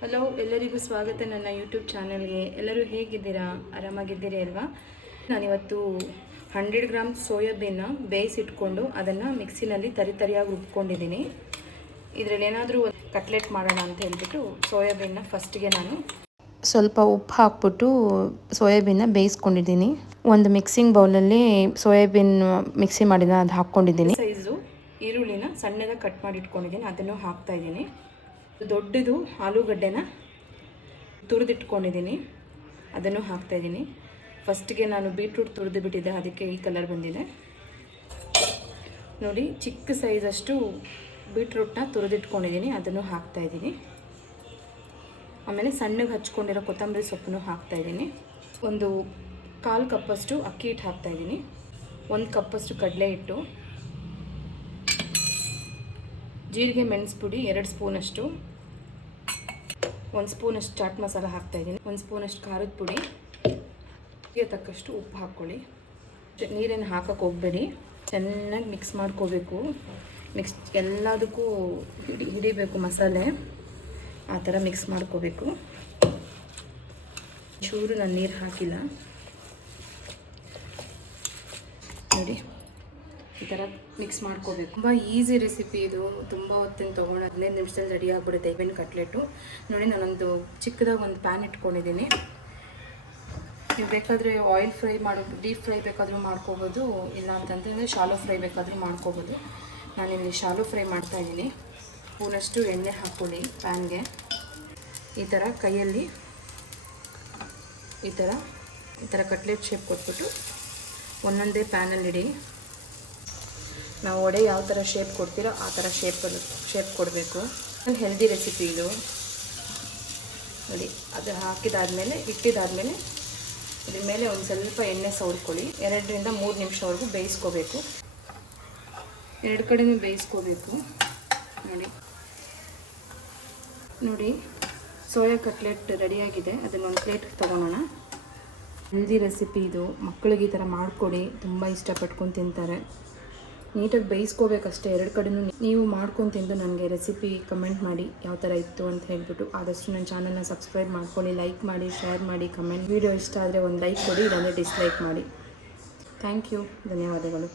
Hello, ಎಲ್ಲರಿಗೂ ಸ್ವಾಗತ ನನ್ನ ಯೂಟ್ಯೂಬ್ ಚಾನಲ್ಗೆ. ಎಲ್ಲರೂ ಹೇಗಿದ್ದೀರಾ? ಆರಾಮಾಗಿದ್ದೀರಿ ಅಲ್ವಾ? ನಾನಿವತ್ತು 100 ಗ್ರಾಮ್ ಸೋಯಾಬೀನ್ನ ಬೇಯಿಸಿಟ್ಕೊಂಡು ಅದನ್ನು ಮಿಕ್ಸಿನಲ್ಲಿ ತರಿಯಾಗಿ ರುಬ್ಕೊಂಡಿದ್ದೀನಿ. ಇದರಲ್ಲಿ ಏನಾದರೂ ಕಟ್ಲೆಟ್ ಮಾಡೋಣ ಅಂತ ಹೇಳ್ಬಿಟ್ಟು ಸೋಯಾಬೀನ್ನ ಫಸ್ಟಿಗೆ ನಾನು ಸ್ವಲ್ಪ ಉಪ್ಪು ಹಾಕ್ಬಿಟ್ಟು ಸೋಯಾಬೀನ್ನ ಬೇಯಿಸ್ಕೊಂಡಿದ್ದೀನಿ. ಒಂದು ಮಿಕ್ಸಿಂಗ್ ಬೌಲಲ್ಲಿ ಸೋಯಾಬೀನ್ ಮಿಕ್ಸಿ ಮಾಡಿದ ಅದು ಹಾಕ್ಕೊಂಡಿದ್ದೀನಿ. ಸೈಜು ಈರುಳ್ಳಿನ ಸಣ್ಣದಾಗಿ ಕಟ್ ಮಾಡಿ ಇಟ್ಕೊಂಡಿದ್ದೀನಿ, ಅದನ್ನು ಹಾಕ್ತಾಯಿದ್ದೀನಿ. ದೊಡ್ಡದು ಆಲೂಗಡ್ಡೆನ ತುರಿದಿಟ್ಕೊಂಡಿದ್ದೀನಿ, ಅದನ್ನು ಹಾಕ್ತಾಯಿದ್ದೀನಿ. ಫಸ್ಟಿಗೆ ನಾನು ಬೀಟ್ರೂಟ್ ತುರಿದು ಬಿಟ್ಟಿದ್ದೆ, ಅದಕ್ಕೆ ಈ ಕಲರ್ ಬಂದಿದೆ ನೋಡಿ. ಚಿಕ್ಕ ಸೈಜಷ್ಟು ಬೀಟ್ರೂಟ್ನ ತುರಿದಿಟ್ಕೊಂಡಿದ್ದೀನಿ, ಅದನ್ನು ಹಾಕ್ತಾಯಿದ್ದೀನಿ. ಆಮೇಲೆ ಸಣ್ಣಗೆ ಹಚ್ಕೊಂಡಿರೋ ಕೊತ್ತಂಬರಿ ಸೊಪ್ಪನ್ನು ಹಾಕ್ತಾಯಿದ್ದೀನಿ. ಒಂದು 1/4 ಕಪ್ಪಷ್ಟು ಅಕ್ಕಿ ಹಿಟ್ಟು ಹಾಕ್ತಾಯಿದ್ದೀನಿ. 1 ಕಪ್ಪಷ್ಟು ಕಡಲೆ ಹಿಟ್ಟು, ಜೀರಿಗೆ ಮೆಣಸು ಪುಡಿ 2 ಸ್ಪೂನಷ್ಟು, 1 ಸ್ಪೂನಷ್ಟು ಚಾಟ್ ಮಸಾಲ ಹಾಕ್ತಾಯಿದ್ದೀನಿ, 1 ಸ್ಪೂನಷ್ಟು ಖಾರದ ಪುಡಿ, ತಕ್ಕಷ್ಟು ಉಪ್ಪು ಹಾಕ್ಕೊಳ್ಳಿ. ನೀರೇನು ಹಾಕಕ್ಕೆ ಹೋಗಬೇಡಿ, ಚೆನ್ನಾಗಿ ಮಿಕ್ಸ್ ಮಾಡ್ಕೋಬೇಕು. ಎಲ್ಲದಕ್ಕೂ ಹಿಡಿಬೇಕು ಮಸಾಲೆ, ಆ ಥರ ಮಿಕ್ಸ್ ಮಾಡ್ಕೋಬೇಕು. ಚೂರು ನಾನು ನೀರು ಹಾಕಿಲ್ಲ ನೋಡಿ, ಈ ಥರ ಮಿಕ್ಸ್ ಮಾಡ್ಕೋಬೇಕು. ತುಂಬ ಈಸಿ ರೆಸಿಪಿ ಇದು, ತುಂಬ ಹೊತ್ತಿನ ತೊಗೊಂಡು 15 ನಿಮಿಷದಲ್ಲಿ ರೆಡಿ ಆಗಿಬಿಡುತ್ತೆ ಸೋಯಾಬೀನ್ ಕಟ್ಲೆಟು. ನೋಡಿ, ನಾನೊಂದು ಚಿಕ್ಕದಾಗಿ ಒಂದು ಪ್ಯಾನ್ ಇಟ್ಕೊಂಡಿದ್ದೀನಿ. ನೀವು ಬೇಕಾದರೆ ಆಯಿಲ್ ಫ್ರೈ ಡೀಪ್ ಫ್ರೈ ಬೇಕಾದರೂ ಮಾಡ್ಕೋಬೋದು, ಇಲ್ಲ ಅಂತಂದರೆ ಶಾಲೋ ಫ್ರೈ ಬೇಕಾದರೂ ಮಾಡ್ಕೋಬೋದು. ನಾನಿಲ್ಲಿ ಶಾಲೋ ಫ್ರೈ ಮಾಡ್ತಾಯಿದ್ದೀನಿ. ಸ್ಪೂನಷ್ಟು ಎಣ್ಣೆ ಹಾಕ್ಕೊಳ್ಳಿ ಪ್ಯಾನ್ಗೆ. ಈ ಥರ ಕೈಯಲ್ಲಿ ಈ ಥರ ಕಟ್ಲೆಟ್ ಶೇಪ್ ಕೊಟ್ಬಿಟ್ಟು ಒಂದೊಂದೇ ಪ್ಯಾನಲ್ಲಿ ಇಡಿ. ನಾವು ವಡೆ ಯಾವ ಥರ ಶೇಪ್ ಕೊಡ್ತೀರೋ ಆ ಥರ ಶೇಪ್ ಕೊಡಬೇಕು. ಒಂದು ಹೆಲ್ದಿ ರೆಸಿಪಿ ಇದು ನೋಡಿ. ಅದು ಹಾಕಿದಾದ್ಮೇಲೆ ಇಟ್ಟಿದ್ದಾದಮೇಲೆ ಇದ್ರ ಮೇಲೆ ಒಂದು ಸ್ವಲ್ಪ ಎಣ್ಣೆ ಸವರ್ಕೊಳ್ಳಿ. 2 ರಿಂದ 3 ನಿಮಿಷವರೆಗೂ ಬೇಯಿಸ್ಕೋಬೇಕು. 2 ಕಡೆನೂ ಬೇಯಿಸ್ಕೋಬೇಕು ನೋಡಿ. ಸೋಯಾ ಕಟ್ಲೆಟ್ ರೆಡಿಯಾಗಿದೆ. ಅದನ್ನು ಒಂದು ಪ್ಲೇಟಿಗೆ ತೊಗೊಳೋಣ. ಹೆಲ್ದಿ ರೆಸಿಪಿ ಇದು, ಮಕ್ಕಳಿಗೆ ಈ ಥರ ಮಾಡಿಕೊಡಿ, ತುಂಬ ಇಷ್ಟಪಟ್ಕೊಂಡು ತಿಂತಾರೆ. ನೀಟಾಗಿ ಬೇಯಿಸ್ಕೋಬೇಕಷ್ಟೇ 2 ಕಡೆನೂ. ನೀವು ಮಾಡ್ಕೊಂಡು ತಿಂದು ನನಗೆ ರೆಸಿಪಿ ಕಮೆಂಟ್ ಮಾಡಿ ಯಾವ ಥರ ಇತ್ತು ಅಂತ ಹೇಳ್ಬಿಟ್ಟು. ಆದಷ್ಟು ನನ್ನ ಚಾನಲ್ನ ಸಬ್ಸ್ಕ್ರೈಬ್ ಮಾಡ್ಕೊಳ್ಳಿ, ಲೈಕ್ ಮಾಡಿ, ಶೇರ್ ಮಾಡಿ, ಕಮೆಂಟ್. ವಿಡಿಯೋ ಇಷ್ಟ ಆದರೆ ಒಂದು ಲೈಕ್ ಕೊಡಿ, ಇಲ್ಲಾಂದರೆ ಡಿಸ್ಲೈಕ್ ಮಾಡಿ. ಥ್ಯಾಂಕ್ ಯು, ಧನ್ಯವಾದಗಳು.